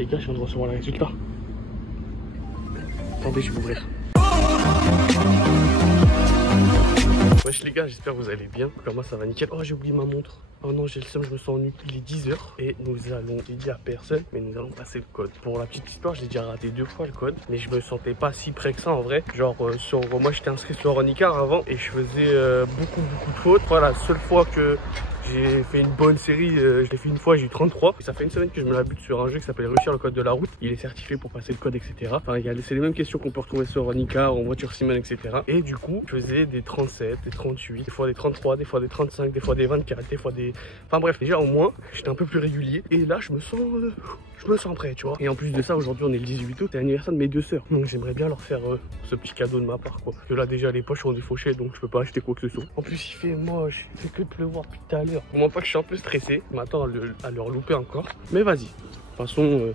Les gars, je viens de recevoir les résultats. Attendez, je vais ouvrir. Wesh les gars, j'espère que vous allez bien. Comme moi ça va nickel. Oh, j'ai oublié ma montre. Oh non, j'ai le seum, je me sens ennuyé. Il est 10 h et nous allons, j'ai dit à personne, mais nous allons passer le code. Pour la petite histoire, j'ai déjà raté 2 fois le code, mais je me sentais pas si près que ça en vrai. Genre, moi j'étais inscrit sur Ronicard avant et je faisais beaucoup de fautes. Voilà, la seule fois que j'ai fait une bonne série, je l'ai fait une fois, j'ai eu 33. Et ça fait une semaine que je me la bute sur un jeu qui s'appelle Réussir le code de la route. Il est certifié pour passer le code, etc. Enfin, c'est les mêmes questions qu'on peut retrouver sur Ronicard, en voiture Simon, etc. Et du coup, je faisais des 37, des 38, des fois des 33, des fois des 35, des fois des 24, des fois des... Enfin bref, déjà au moins, j'étais un peu plus régulier. Et là, je me sens prêt, tu vois. Et en plus de ça, aujourd'hui, on est le 18 août, c'est l'anniversaire de mes 2 sœurs. Donc j'aimerais bien leur faire ce petit cadeau de ma part, quoi. Parce que là, déjà, les poches sont défauchées, donc je peux pas acheter quoi que ce soit. En plus, il fait moche, il fait que de pleuvoir depuis tout à l'heure. Pour moi, pas que je suis un peu stressé. Je m'attends à leur louper encore. Mais vas-y. De toute façon,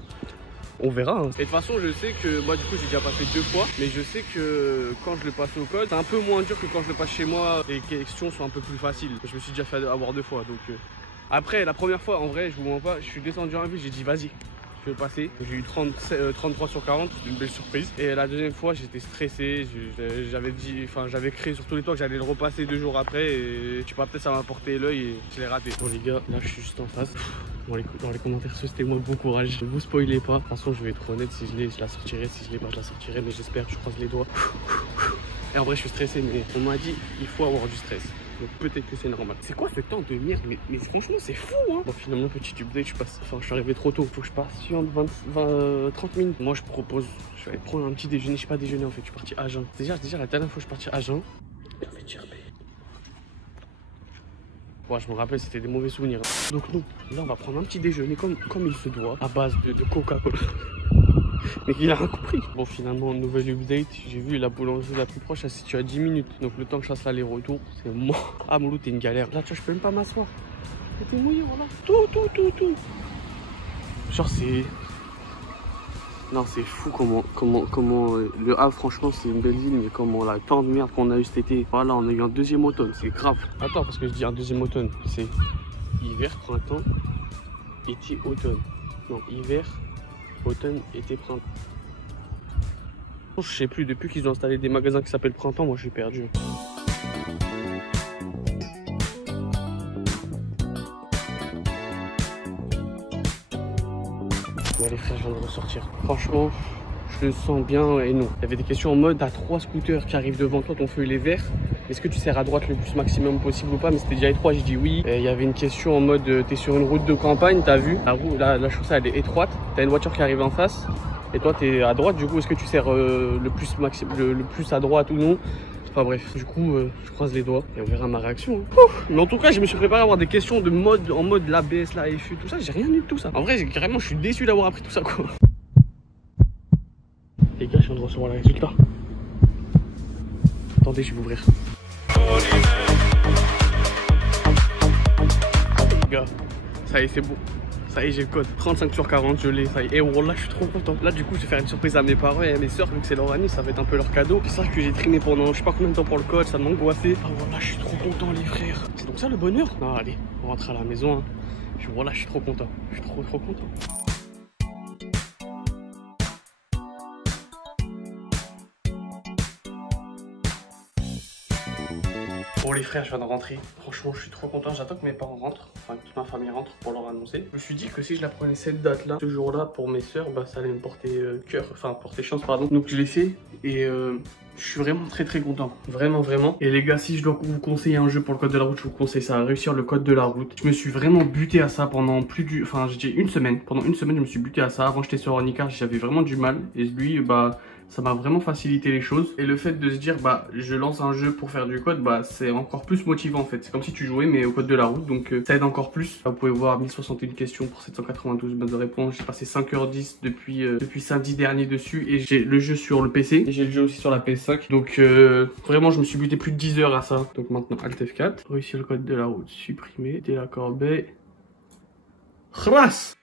on verra. Hein. Et de toute façon, je sais que moi, du coup, j'ai déjà passé 2 fois. Mais je sais que quand je le passe au code, c'est un peu moins dur que quand je le passe chez moi. Les questions sont un peu plus faciles. Je me suis déjà fait avoir 2 fois. Donc, après, la première fois, en vrai, je vous mens pas, je suis descendu en ville, j'ai dit vas-y. Je vais le passer. J'ai eu 33 sur 40, c'était une belle surprise. Et la deuxième fois, j'étais stressé. J'avais créé sur tous les toits que j'allais le repasser 2 jours après. Et tu vois, peut-être ça m'a porté l'œil et je l'ai raté. Bon, les gars, là, je suis juste en face. Dans les commentaires, souhaitez-moi bon courage. Ne vous spoilez pas. De toute façon, je vais être honnête. Si je l'ai, je la sortirai. Si je l'ai pas, je la sortirai. Mais j'espère, je croise les doigts. Et en vrai, je suis stressé, mais on m'a dit il faut avoir du stress. Donc peut-être que c'est normal. C'est quoi ce temps de merde, mais franchement c'est fou hein. Bon finalement petit update, je suis arrivé trop tôt. Faut que je patiente 30 minutes. Moi je propose, je vais aller prendre un petit déjeuner. Je suis pas déjeuner en fait, je suis parti à Agen. Déjà la dernière fois je suis parti à Agen, j'avais gerbé. Ouais, je me rappelle, c'était des mauvais souvenirs. Donc nous, là on va prendre un petit déjeuner comme il se doit, à base de Coca-Cola. Mais il a rien compris. Bon finalement nouvelle update, j'ai vu la boulangerie la plus proche elle se situe à 10 minutes. Donc le temps que je fasse l'aller-retour, c'est mort. Ah Moulou t'es une galère. Là tu vois je peux même pas m'asseoir. T'es mouillé voilà. Tout. Genre c'est... Non c'est fou comment le Havre franchement c'est une belle ville. Mais comment la temps de merde qu'on a eu cet été. Voilà on a eu un deuxième automne, c'est grave. Attends parce que je dis un deuxième automne. C'est hiver, printemps, été, automne. Non hiver, automne, été, printemps. Je sais plus, depuis qu'ils ont installé des magasins qui s'appellent Printemps, moi je suis perdu. Bon les frères, je viens de ressortir. Franchement, je le sens bien et non. Il y avait des questions en mode, t'as 3 scooters qui arrivent devant toi, ton feu il est vert. Est-ce que tu serres à droite le plus maximum possible ou pas? Mais c'était déjà étroit, j'ai dit oui. Il y avait une question en mode, t'es sur une route de campagne, t'as vu? La chaussée elle est étroite, t'as une voiture qui arrive en face. Et toi t'es à droite, du coup est-ce que tu serres le plus à droite ou non? Enfin bref, du coup je croise les doigts et on verra ma réaction. Hein. Mais en tout cas je me suis préparé à avoir des questions de mode, en mode l'ABS, la FU, tout ça, j'ai rien eu de tout ça. En vrai carrément je suis déçu d'avoir appris tout ça quoi. Les gars je viens de recevoir les résultats. Attendez je vais ouvrir. Les gars, ça y est c'est bon. Ça y est, j'ai le code 35 sur 40, je l'ai, ça y est. Et oh là, je suis trop content. Là, du coup, je vais faire une surprise à mes parents et à mes soeurs, vu que c'est leur année, ça va être un peu leur cadeau. C'est ça que j'ai trimé pendant je sais pas combien de temps pour le code, ça m'angoissait. Ah voilà, je suis trop content, les frères. C'est donc ça le bonheur. Non, allez, on rentre à la maison. Hein. Voilà, je suis trop content. Je suis trop content. Bon les frères, je viens de rentrer. Franchement, je suis trop content. J'attends que mes parents rentrent, enfin que toute ma famille rentre pour leur annoncer. Je me suis dit que si je la prenais cette date-là, ce jour-là, pour mes soeurs, bah ça allait me porter cœur, enfin porter chance, pardon. Donc je l'ai fait et je suis vraiment très content. Vraiment. Et les gars, si je dois vous conseiller un jeu pour le code de la route, je vous conseille ça, Réussir le code de la route. Je me suis vraiment buté à ça pendant enfin j'ai une semaine. Pendant une semaine, je me suis buté à ça. Avant, j'étais sur Ronicard, j'avais vraiment du mal. Et lui, bah ça m'a vraiment facilité les choses. Et le fait de se dire, bah je lance un jeu pour faire du code, bah c'est encore plus motivant en fait. C'est comme si tu jouais mais au code de la route, donc ça aide encore plus. Là, vous pouvez voir 1061 questions pour 792 bonnes réponses. J'ai passé 5h10 depuis samedi dernier dessus. Et j'ai le jeu sur le PC. Et j'ai le jeu aussi sur la PS5. Donc vraiment je me suis buté plus de 10 heures à ça. Donc maintenant Alt F4. Réussir le code de la route, supprimer, dès la corbeille. Khlas.